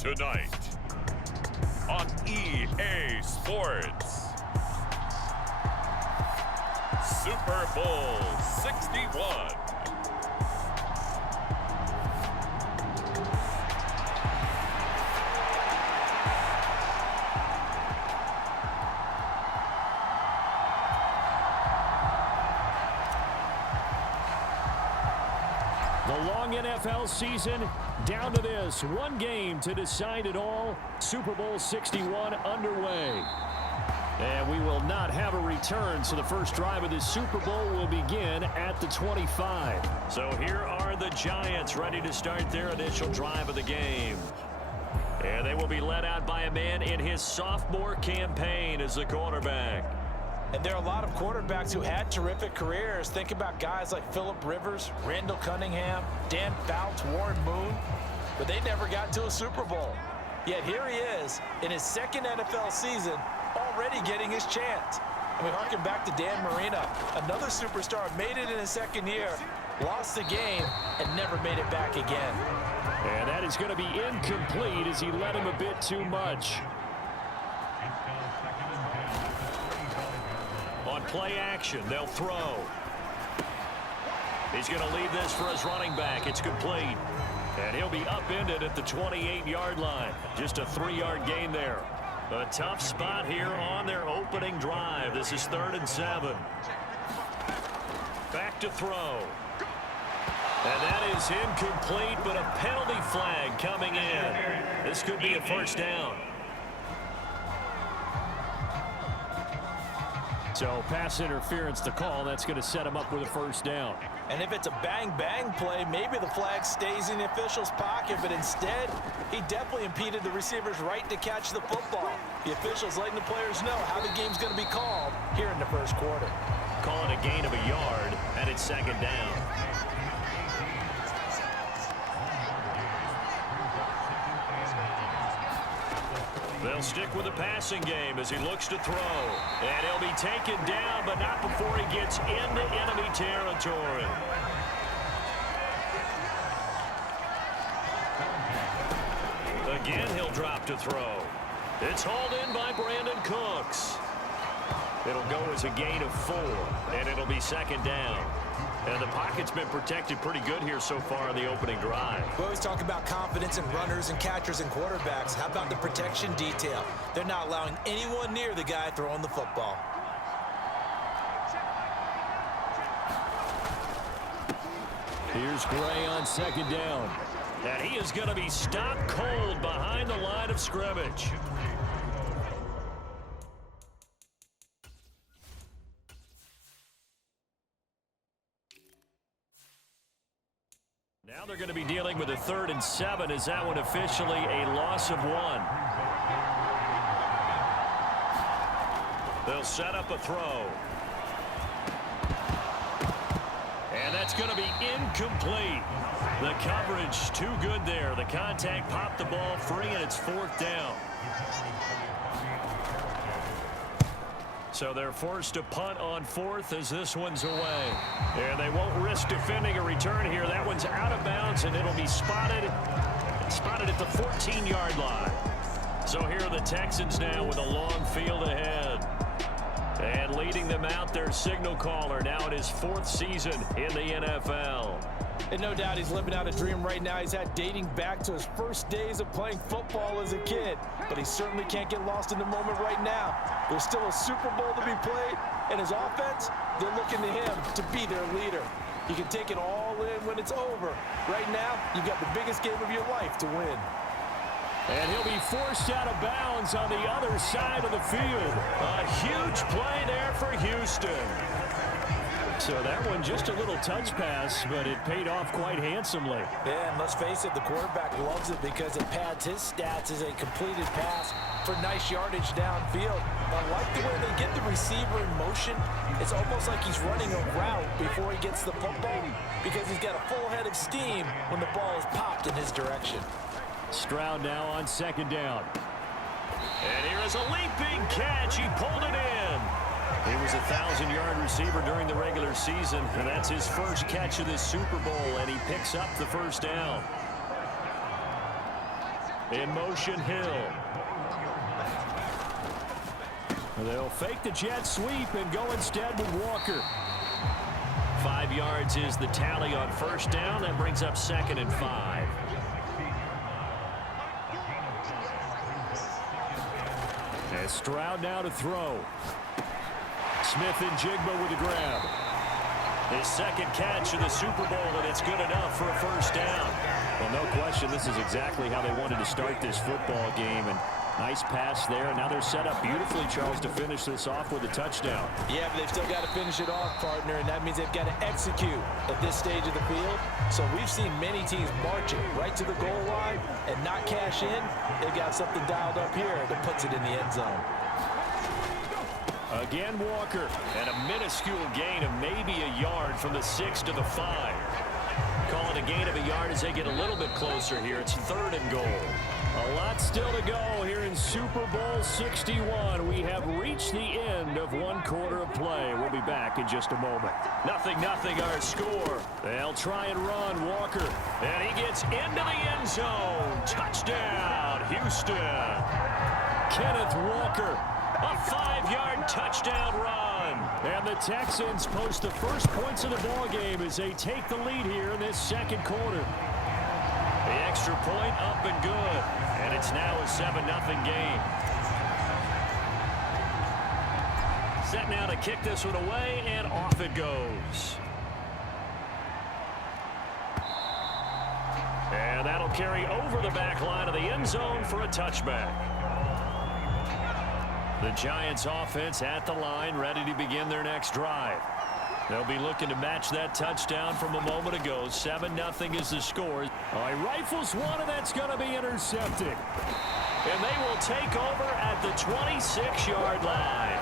Tonight on EA Sports, Super Bowl 61. The long NFL season down to this. One game to decide it all. Super Bowl 61 underway. And we will not have a return, so the first drive of this Super Bowl will begin at the 25. So here are the Giants ready to start their initial drive of the game. And they will be led out by a man in his sophomore campaign as the quarterback. And there are a lot of quarterbacks who had terrific careers. Think about guys like Phillip Rivers, Randall Cunningham, Dan Fouts, Warren Moon. But they never got to a Super Bowl. Yet here he is in his second NFL season, already getting his chance. And we harken back to Dan Marino, another superstar, made it in his second year, lost the game, and never made it back again. And that is going to be incomplete as he led him a bit too much. On play action, they'll throw. He's going to leave this for his running back. It's complete. And he'll be upended at the 28-yard line. Just a 3-yard gain there. A tough spot here on their opening drive. This is 3rd and 7. Back to throw. And that is incomplete, but a penalty flag coming in. This could be a first down. So pass interference to call. That's going to set him up with a first down. And if it's a bang-bang play, maybe the flag stays in the official's pocket, but instead, he definitely impeded the receiver's right to catch the football. The official's letting the players know how the game's going to be called here in the first quarter. Calling a gain of a yard, and it's 2nd down. They'll stick with the passing game as he looks to throw. And he'll be taken down, but not before he gets into enemy territory. Again, he'll drop to throw. It's hauled in by Brandon Cooks. It'll go as a gain of 4, and it'll be 2nd down. And the pocket's been protected pretty good here so far in the opening drive. We always talk about confidence in runners and catchers and quarterbacks. How about the protection detail? They're not allowing anyone near the guy throwing the football. Here's Gray on 2nd down. And he is going to be stopped cold behind the line of scrimmage. Now they're going to be dealing with a 3rd and 7. Is that one officially a loss of 1? They'll set up a throw. And that's going to be incomplete. The coverage too good there. The contact popped the ball free, and it's 4th down. So they're forced to punt on 4th as this one's away. And they won't risk defending a return here. That one's out of bounds, and it'll be spotted at the 14-yard line. So here are the Texans now with a long field ahead. And leading them out, their signal caller, now in his 4th season in the NFL. And no doubt he's living out a dream right now. He's had dating back to his first days of playing football as a kid. But he certainly can't get lost in the moment right now. There's still a Super Bowl to be played. And his offense, they're looking to him to be their leader. You can take it all in when it's over. Right now, you've got the biggest game of your life to win. And he'll be forced out of bounds on the other side of the field. A huge play there for Houston. So that one just a little touch pass, but it paid off quite handsomely. Yeah, and let's face it, the quarterback loves it because it pads his stats as a completed pass for nice yardage downfield. I like the way they get the receiver in motion. It's almost like he's running a route before he gets the football because he's got a full head of steam when the ball is popped in his direction. Stroud now on 2nd down. And here is a leaping catch. He pulled it in. He was a 1,000-yard receiver during the regular season, and that's his first catch of this Super Bowl, and he picks up the first down. In motion, Hill. They'll fake the jet sweep and go instead with Walker. 5 yards is the tally on first down. That brings up 2nd and 5. And Stroud now to throw. Smith and Jigba with the grab. His 2nd catch in the Super Bowl, and it's good enough for a first down. Well, no question, this is exactly how they wanted to start this football game. And nice pass there, and now they're set up beautifully, Charles, to finish this off with a touchdown. Yeah, but they've still got to finish it off, partner, and that means they've got to execute at this stage of the field. So we've seen many teams marching right to the goal line and not cash in. They got something dialed up here that puts it in the end zone. Again, Walker, and a minuscule gain of maybe a yard from the 6 to the 5. Call it a gain of a yard as they get a little bit closer here. It's 3rd and goal. A lot still to go here in Super Bowl 61. We have reached the end of 1 quarter of play. We'll be back in just a moment. 0-0 our score. They'll try and run. Walker, and he gets into the end zone. Touchdown, Houston. Kenneth Walker, a 5-yard touchdown run. And the Texans post the first points of the ball game as they take the lead here in this 2nd quarter. The extra point up and good. And it's now a 7-0 game. Set now to kick this one away, and off it goes. And that'll carry over the back line of the end zone for a touchback. The Giants offense at the line, ready to begin their next drive. They'll be looking to match that touchdown from a moment ago. 7-0 is the score. All right, rifles one, and that's going to be intercepted. And they will take over at the 26-yard line.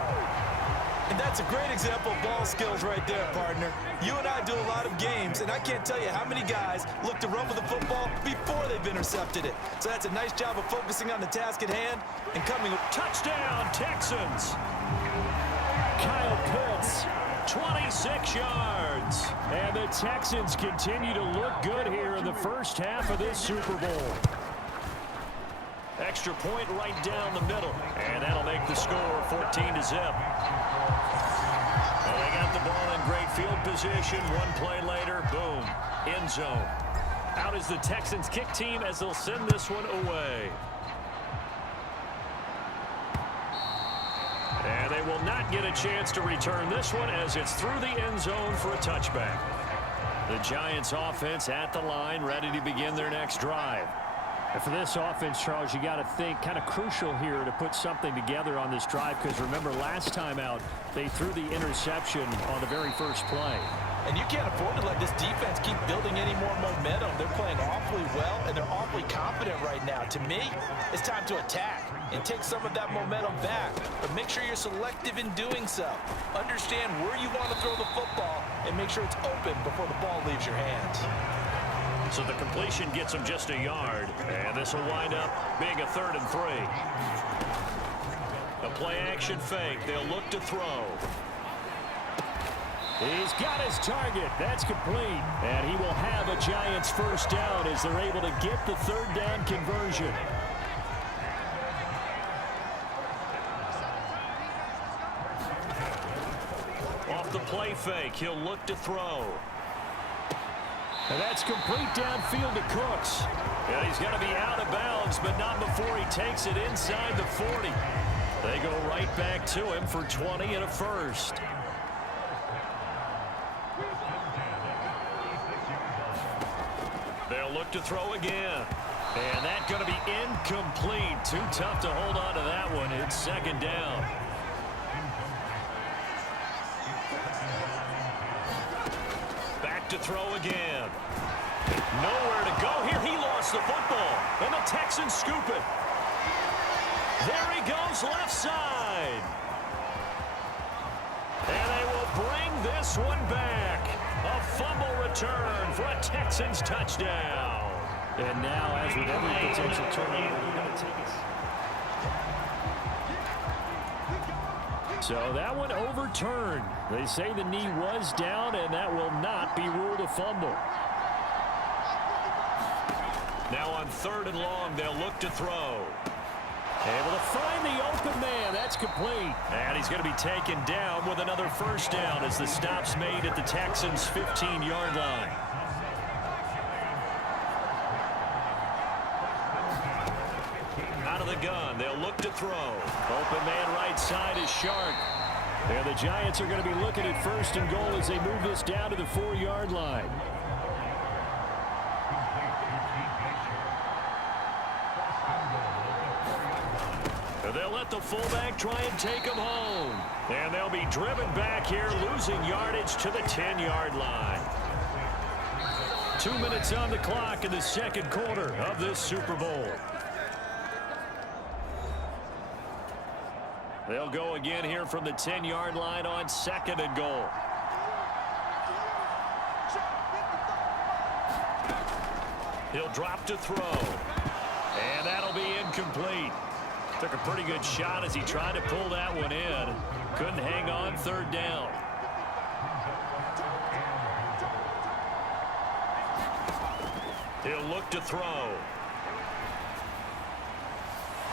And that's a great example of ball skills right there, partner. You and I do a lot of games, and I can't tell you how many guys look to run with the football before they've intercepted it. So that's a nice job of focusing on the task at hand and coming. Touchdown, Texans. Kyle Pitts, 26 yards. And the Texans continue to look good here in the first half of this Super Bowl. Extra point right down the middle. And that'll make the score 14-0. Well, they got the ball in great field position. One play later, boom, end zone. Out is the Texans kick team as they'll send this one away. And they will not get a chance to return this one as it's through the end zone for a touchback. The Giants offense at the line, ready to begin their next drive. And for this offense, Charles, you got to think kind of crucial here to put something together on this drive, because remember last time out they threw the interception on the very first play. And you can't afford to let this defense keep building any more momentum. They're playing awfully well, and they're awfully confident right now. To me, it's time to attack and take some of that momentum back. But make sure you're selective in doing so. Understand where you want to throw the football and make sure it's open before the ball leaves your hands. So the completion gets them just a yard, and this will wind up being a 3rd and 3. A play-action fake. They'll look to throw. He's got his target. That's complete. And he will have a Giants first down as they're able to get the 3rd down conversion. Off the play fake, he'll look to throw. And that's complete downfield to Cooks. And he's going to be out of bounds, but not before he takes it inside the 40. They go right back to him for 20 and a first. They'll look to throw again. And that's going to be incomplete. Too tough to hold on to that one. It's 2nd down. Back to throw again. Nowhere to go here. He lost the football. And the Texans scoop it. There he goes left side. And they will bring this one back. A fumble return for a Texans touchdown. And now, as with every potential turnover, we're going to take it. So that one overturned. They say the knee was down, and that will not be ruled a fumble. Now on 3rd and long, they'll look to throw. Able to find the open man. That's complete. And he's going to be taken down with another first down as the stop's made at the Texans' 15-yard line. Out of the gun, they'll look to throw. Open man right side is Shark. And the Giants are going to be looking at 1st and goal as they move this down to the 4-yard line. They'll let the fullback try and take him home. And they'll be driven back here, losing yardage to the 10-yard line. 2 minutes on the clock in the 2nd quarter of this Super Bowl. They'll go again here from the 10-yard line on 2nd and goal. He'll drop to throw. And that'll be incomplete. Took a pretty good shot as he tried to pull that one in. Couldn't hang on 3rd down. He'll look to throw.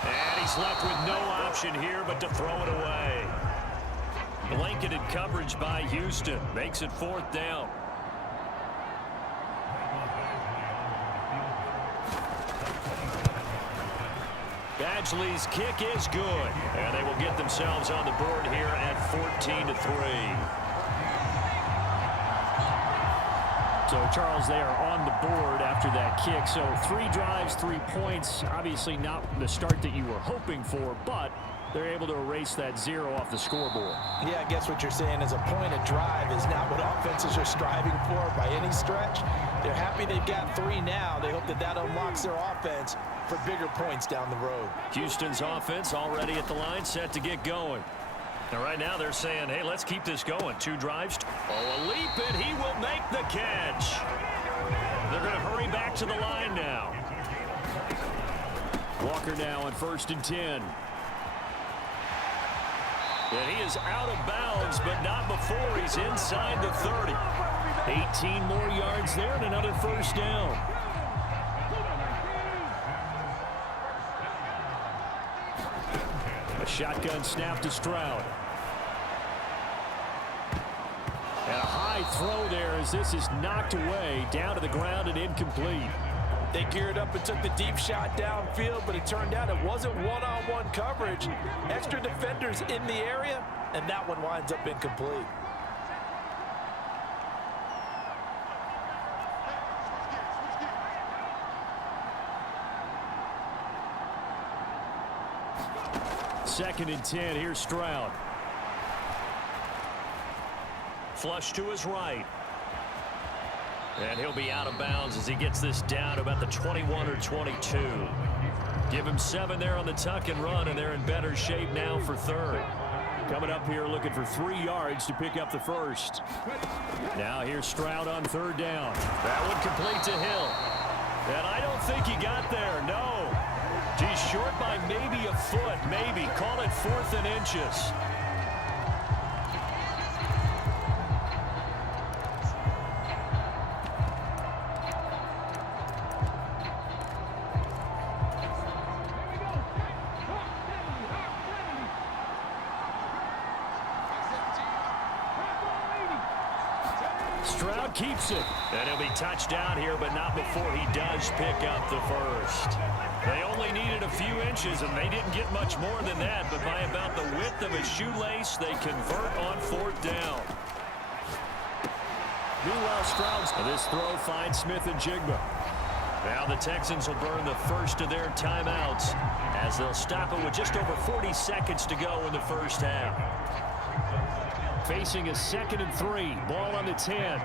And he's left with no option here but to throw it away. Blanketed coverage by Houston. Makes it 4th down. Badgley's kick is good. And they will get themselves on the board here at 14-3. So, Charles, they are on the board after that kick. So 3 drives, 3 points. Obviously not the start that you were hoping for, but they're able to erase that 0 off the scoreboard. Yeah, I guess what you're saying is a point of drive is not what offenses are striving for by any stretch. They're happy they've got 3 now. They hope that that unlocks their offense for bigger points down the road. Houston's offense already at the line, set to get going. And right now they're saying, hey, let's keep this going. 2 drives. Oh, a leap, and he will make the catch. They're going to hurry back to the line now. Walker now on 1st and 10. And he is out of bounds, but not before he's inside the 30. 18 more yards there and another first down. A shotgun snap to Stroud. And a high throw there as this is knocked away down to the ground and incomplete. They geared up and took the deep shot downfield, but it turned out it wasn't one-on-one coverage. Extra defenders in the area, and that one winds up incomplete. Second and 10. Here's Stroud. Flush to his right. And he'll be out of bounds as he gets this down to about the 21 or 22. Give him 7 there on the tuck and run, and they're in better shape now for 3rd. Coming up here looking for 3 yards to pick up the first. Now here's Stroud on 3rd down. That one complete to Hill. And I don't think he got there, no. He's short by maybe a foot, maybe. Call it 4th and inches. Stroud keeps it. And he'll be touched down here, but not before he does pick up the first. They only needed a few inches, and they didn't get much more than that, but by about the width of a shoelace, they convert on 4th down. Meanwhile, Stroud's this throw finds Smith and Jigba. Now the Texans will burn the first of their timeouts as they'll stop it with just over 40 seconds to go in the first half. Facing a 2nd and 3. Ball on the 10.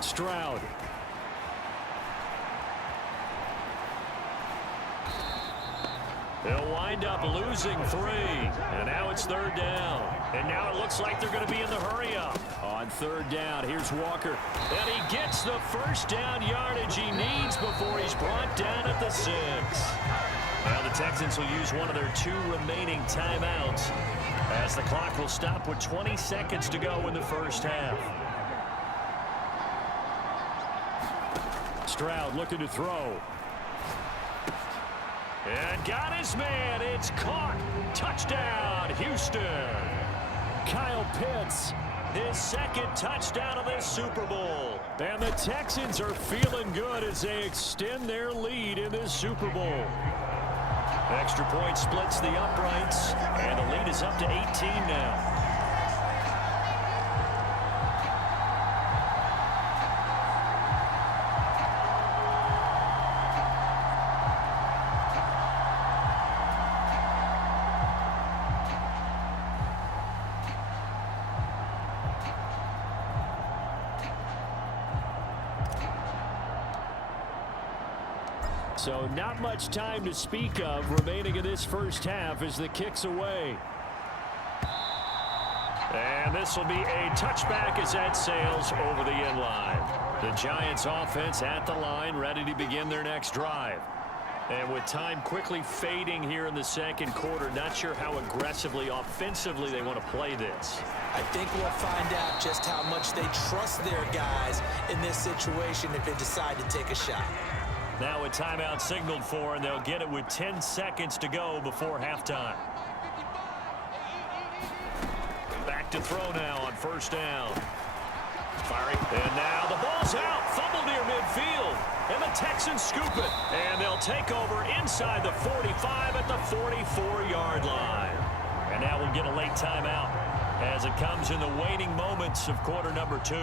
Stroud. They'll wind up losing 3. And now it's 3rd down. And now it looks like they're going to be in the hurry-up. On 3rd down, here's Walker. And he gets the first down yardage he needs before he's brought down at the 6. Now the Texans will use one of their 2 remaining timeouts As the clock will stop with 20 seconds to go in the first half. Stroud looking to throw. And got his man. It's caught. Touchdown, Houston. Kyle Pitts, his second touchdown of this Super Bowl. And the Texans are feeling good as they extend their lead in this Super Bowl. Extra point splits the uprights, and the lead is up to 18 now. So not much time to speak of remaining in this first half as the kick's away. And this will be a touchback as that sails over the end line. The Giants offense at the line, ready to begin their next drive. And with time quickly fading here in the second quarter, not sure how aggressively, offensively they want to play this. I think we'll find out just how much they trust their guys in this situation if they decide to take a shot. Now a timeout signaled for, and they'll get it with 10 seconds to go before halftime. Back to throw now on first down. Firing. And now the ball's out. Fumble near midfield. And the Texans scoop it. And they'll take over inside the 45 at the 44-yard line. And now we'll get a late timeout as it comes in the waning moments of quarter number 2.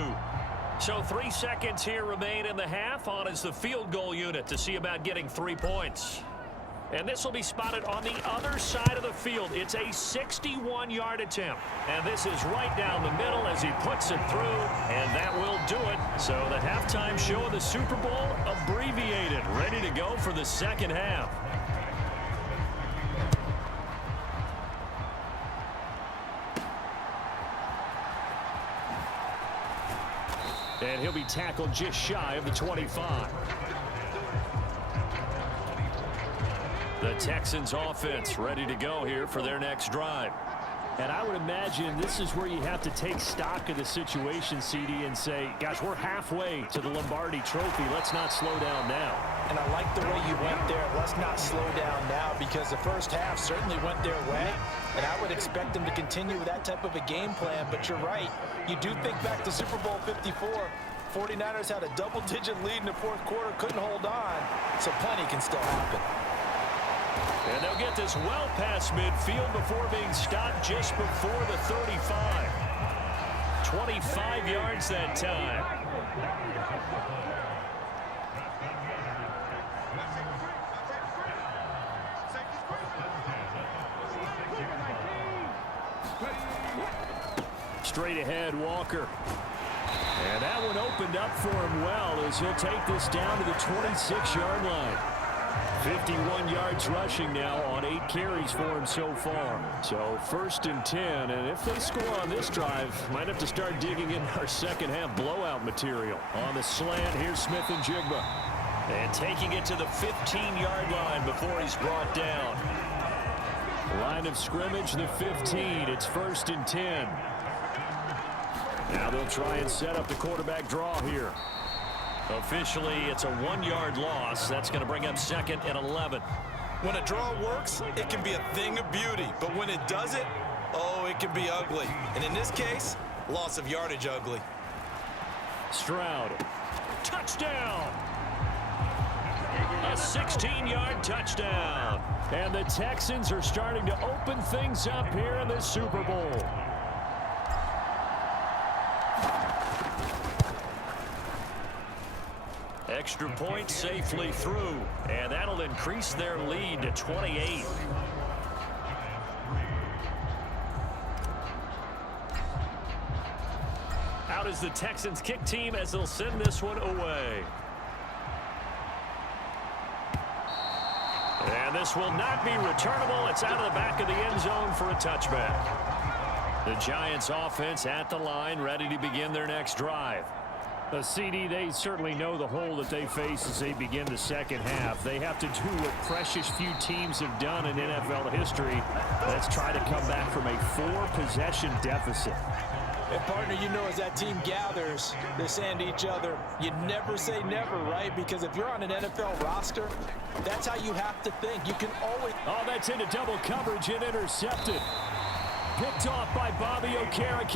So 3 seconds here remain in the half. On is the field goal unit to see about getting 3 points. And this will be spotted on the other side of the field. It's a 61-yard attempt. And this is right down the middle as he puts it through. And that will do it. So the halftime show of the Super Bowl abbreviated. Ready to go for the second half. And he'll be tackled just shy of the 25. The Texans offense ready to go here for their next drive. And I would imagine this is where you have to take stock of the situation, CD, and say, gosh, we're halfway to the Lombardi Trophy. Let's not slow down now. And I like the way you went there. Let's not slow down now, because the first half certainly went their way. And I would expect them to continue with that type of a game plan. But you're right. You do think back to Super Bowl 54. 49ers had a double-digit lead in the fourth quarter, couldn't hold on. So plenty can still happen. And they'll get this well past midfield before being stopped just before the 35. 25 yards that time. Straight ahead, Walker. And that one opened up for him well as he'll take this down to the 26-yard line. 51 yards rushing now on 8 carries for him so far. So 1st and 10, and if they score on this drive, might have to start digging in our second half blowout material. On the slant, here's Smith and Jigba. And taking it to the 15-yard line before he's brought down. Line of scrimmage, the 15. It's 1st and 10. Now they'll try and set up the quarterback draw here. Officially, it's a 1-yard loss. That's going to bring up 2nd and 11. When a draw works, it can be a thing of beauty. But when it doesn't, oh, it can be ugly. And in this case, loss of yardage ugly. Stroud. Touchdown! A 16-yard touchdown. And the Texans are starting to open things up here in the Super Bowl. Extra point safely through, and that'll increase their lead to 28. Out is the Texans kick team as they'll send this one away. And this will not be returnable. It's out of the back of the end zone for a touchback. The Giants offense at the line, ready to begin their next drive. A CD, they certainly know the hole that they face as they begin the second half. They have to do what precious few teams have done in NFL history. Let's try to come back from a 4-possession deficit. And partner, you know, as that team gathers, they're saying to each other, you never say never, right? Because if you're on an NFL roster, that's how you have to think. You can always... Oh, that's into double coverage and intercepted. Picked off by Bobby Okereke.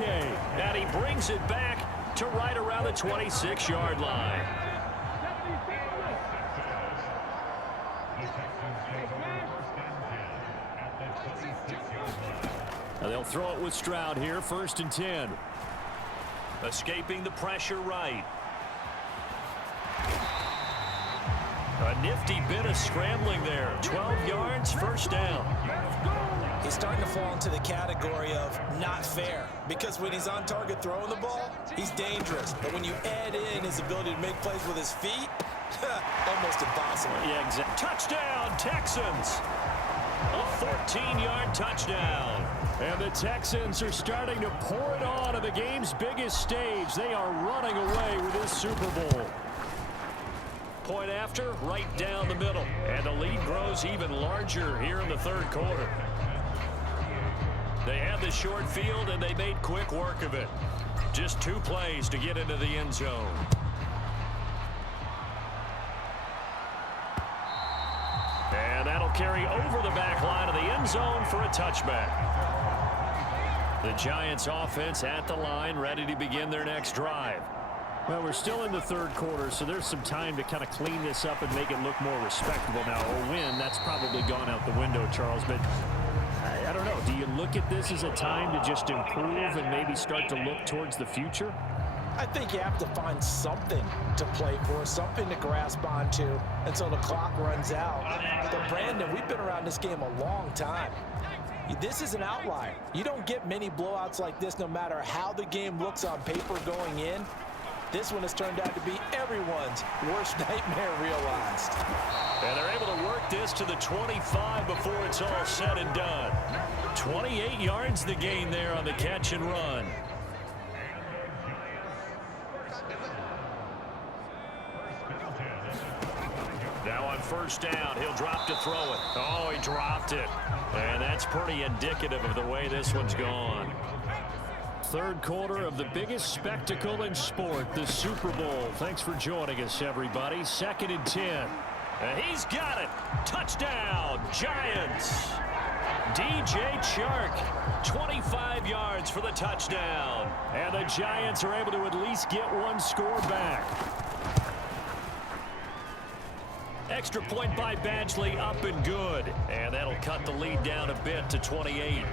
And he brings it back to right around the 26-yard line. Now they'll throw it with Stroud here, 1st and 10. Escaping the pressure right. A nifty bit of scrambling there. 12 yards, 1st down. He's starting to fall into the category of not fair, because when he's on target throwing the ball, he's dangerous. But when you add in his ability to make plays with his feet, almost impossible. Yeah, exactly. Touchdown, Texans. A 14-yard touchdown. And the Texans are starting to pour it on at the game's biggest stage. They are running away with this Super Bowl. Point after, right down the middle. And the lead grows even larger here in the 3rd quarter. They had the short field, and they made quick work of it. Just 2 plays to get into the end zone. And that'll carry over the back line of the end zone for a touchback. The Giants offense at the line, ready to begin their next drive. Well, we're still in the 3rd quarter, so there's some time to kind of clean this up and make it look more respectable now. A win, that's probably gone out the window, Charles, but I don't know. Do you look at this as a time to just improve and maybe start to look towards the future? I think you have to find something to play for, something to grasp onto until the clock runs out. But Brandon, we've been around this game a long time. This is an outlier. You don't get many blowouts like this no matter how the game looks on paper going in. This one has turned out to be everyone's worst nightmare realized. And they're able to work this to the 25 before it's all said and done. 28 yards the gain there on the catch and run. Now on 1st down, he'll drop to throw it. Oh, he dropped it. And that's pretty indicative of the way this one's gone. 3rd quarter of the biggest spectacle in sport, the Super Bowl. Thanks for joining us, everybody. 2nd and 10. And he's got it. Touchdown, Giants. DJ Chark, 25 yards for the touchdown. And the Giants are able to at least get one score back. Extra point by Badgley, up and good. And that'll cut the lead down a bit to 28.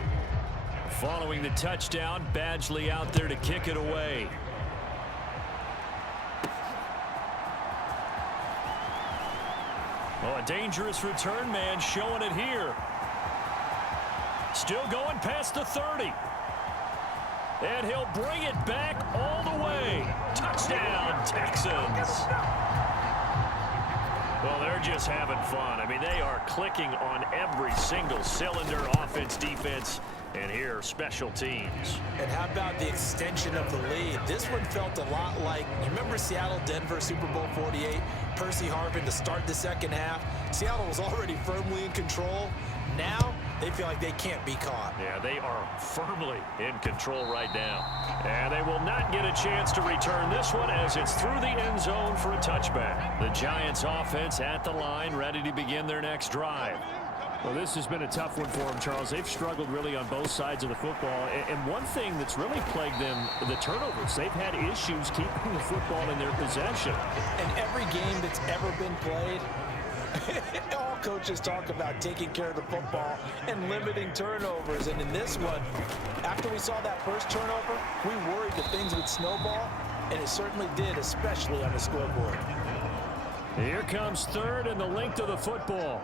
Following the touchdown, Badgley out there to kick it away. Oh, a dangerous return man showing it here. Still going past the 30. And he'll bring it back all the way. Touchdown, Texans. Well, they're just having fun. I mean, they are clicking on every single cylinder, offense, defense, and here, special teams. And how about the extension of the lead? This one felt a lot like, you remember Seattle-Denver Super Bowl 48? Percy Harvin to start the second half. Seattle was already firmly in control. Now, they feel like they can't be caught. Yeah, they are firmly in control right now. And they will not get a chance to return this one as it's through the end zone for a touchback. The Giants offense at the line, ready to begin their next drive. Well, this has been a tough one for them, Charles. They've struggled really on both sides of the football. And one thing that's really plagued them, the turnovers. They've had issues keeping the football in their possession. And every game that's ever been played, all coaches talk about taking care of the football and limiting turnovers. And in this one, after we saw that first turnover, we worried that things would snowball, and it certainly did, especially on the scoreboard. Here comes 3rd and the length of the football.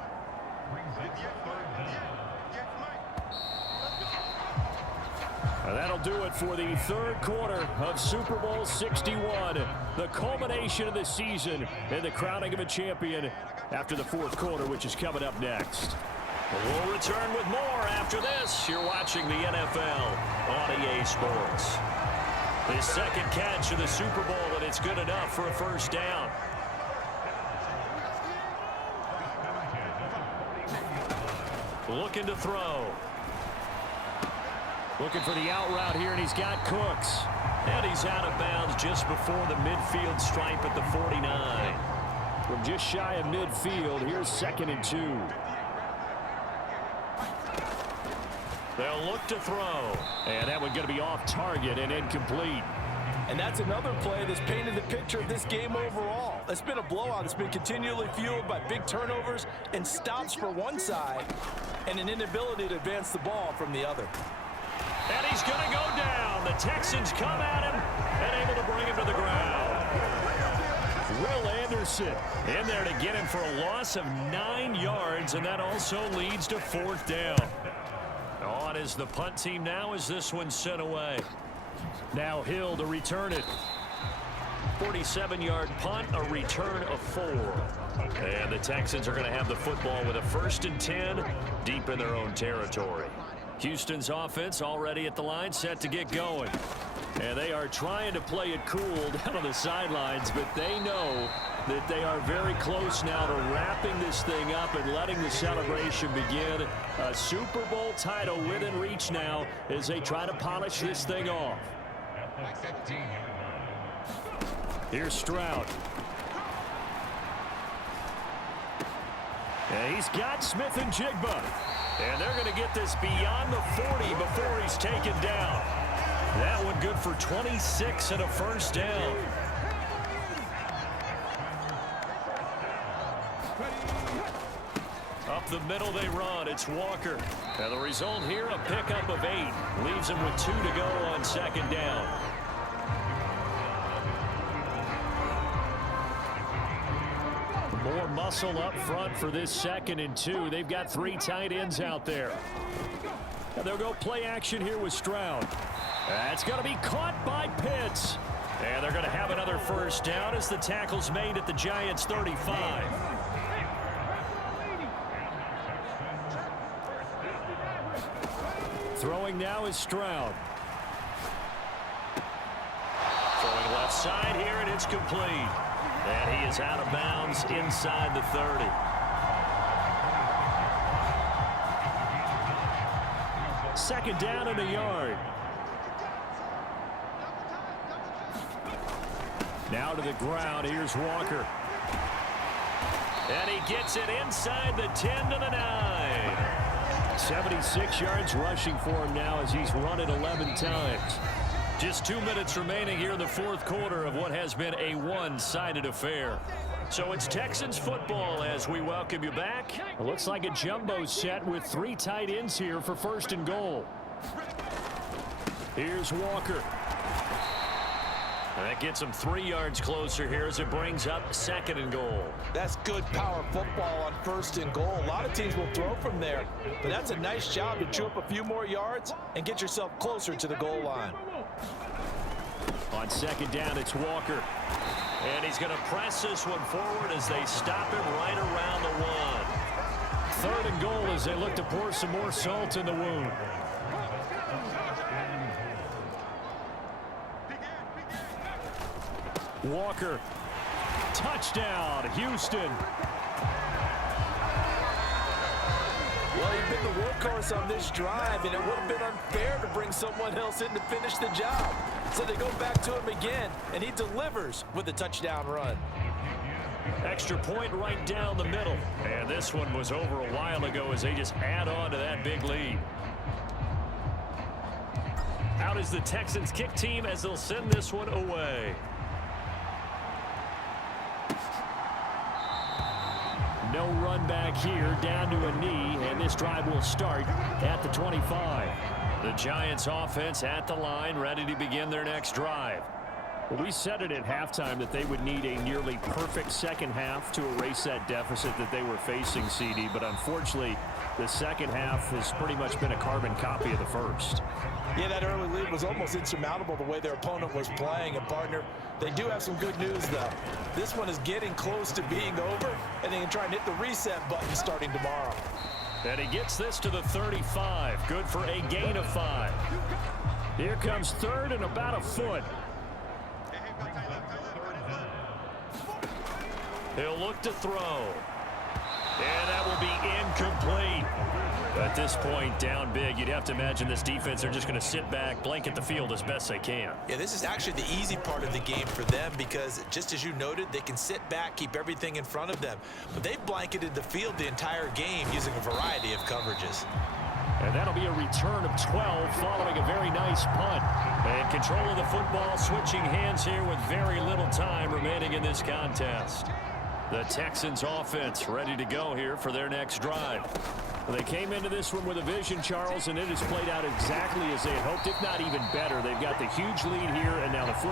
And that'll do it for the 3rd quarter of Super Bowl 61. The culmination of the season and the crowning of a champion after the 4th quarter, which is coming up next. We'll return with more after this. You're watching the NFL on EA Sports. His second catch of the Super Bowl, and it's good enough for a first down. Looking to throw. Looking for the out route here, and he's got Cooks. And he's out of bounds just before the midfield stripe at the 49. From just shy of midfield, here's 2nd and 2. They'll look to throw. And that one's going to be off target and incomplete. And that's another play that's painted the picture of this game overall. It's been a blowout. It's been continually fueled by big turnovers and stops for one side and an inability to advance the ball from the other. And he's going to go down. The Texans come at him and able to bring him to the ground. Will Anderson in there to get him for a loss of 9 yards, and that also leads to 4th down. On is the punt team now as this one's sent away. Now Hill to return it. 47-yard punt, a return of 4. And the Texans are going to have the football with a 1st and 10 deep in their own territory. Houston's offense already at the line, set to get going. And they are trying to play it cool down on the sidelines, but they know that they are very close now to wrapping this thing up and letting the celebration begin. A Super Bowl title within reach now as they try to polish this thing off. Here's Stroud. And he's got Smith and Jigba. And they're going to get this beyond the 40 before he's taken down. That one good for 26 and a first down. Up the middle they run. It's Walker. And the result here, a pickup of 8. Leaves him with 2 to go on 2nd down. More muscle up front for this 2nd and 2. They've got 3 tight ends out there. And they'll go play action here with Stroud. That's going to be caught by Pitts. And they're going to have another first down as the tackle's made at the Giants' 35. Throwing now is Stroud. Throwing left side here, and it's complete. And he is out of bounds inside the 30. Second down and a yard. Now to the ground. Here's Walker. And he gets it inside the 10 to the 9. 76 yards rushing for him now as he's run it 11 times. Just 2 minutes remaining here in the 4th quarter of what has been a one-sided affair. So it's Texans football as we welcome you back. It looks like a jumbo set with 3 tight ends here for 1st and goal. Here's Walker. And that gets him 3 yards closer here as it brings up 2nd and goal. That's good power football on 1st and goal. A lot of teams will throw from there, but that's a nice job to chew up a few more yards and get yourself closer to the goal line. On 2nd down, it's Walker. And he's going to press this one forward as they stop him right around the 1. 3rd and goal as they look to pour some more salt in the wound. Walker. Touchdown, Houston. Well, he's been the workhorse on this drive, and it would have been unfair to bring someone else in to finish the job. So they go back to him again, and he delivers with a touchdown run. Extra point right down the middle. And this one was over a while ago as they just add on to that big lead. Out is the Texans kick team as they'll send this one away. No run back here, down to a knee, and this drive will start at the 25. The Giants offense at the line, ready to begin their next drive. Well, we said it at halftime that they would need a nearly perfect second half to erase that deficit that they were facing, CD, but unfortunately, the second half has pretty much been a carbon copy of the first. Yeah, that early lead was almost insurmountable the way their opponent was playing. And, partner, they do have some good news, though. This one is getting close to being over, and they can try and hit the reset button starting tomorrow. And he gets this to the 35. Good for a gain of 5. Here comes third and about a foot. He'll look to throw. And that will be incomplete. At this point, down big, you'd have to imagine this defense, they're just going to sit back, blanket the field as best they can. Yeah, this is actually the easy part of the game for them because, just as you noted, they can sit back, keep everything in front of them. But they've blanketed the field the entire game using a variety of coverages. And that'll be a return of 12 following a very nice punt. And control of the football, switching hands here with very little time remaining in this contest. The Texans offense ready to go here for their next drive. They came into this one with a vision, Charles, and it has played out exactly as they had hoped, if not even better. They've got the huge lead here, and now the football.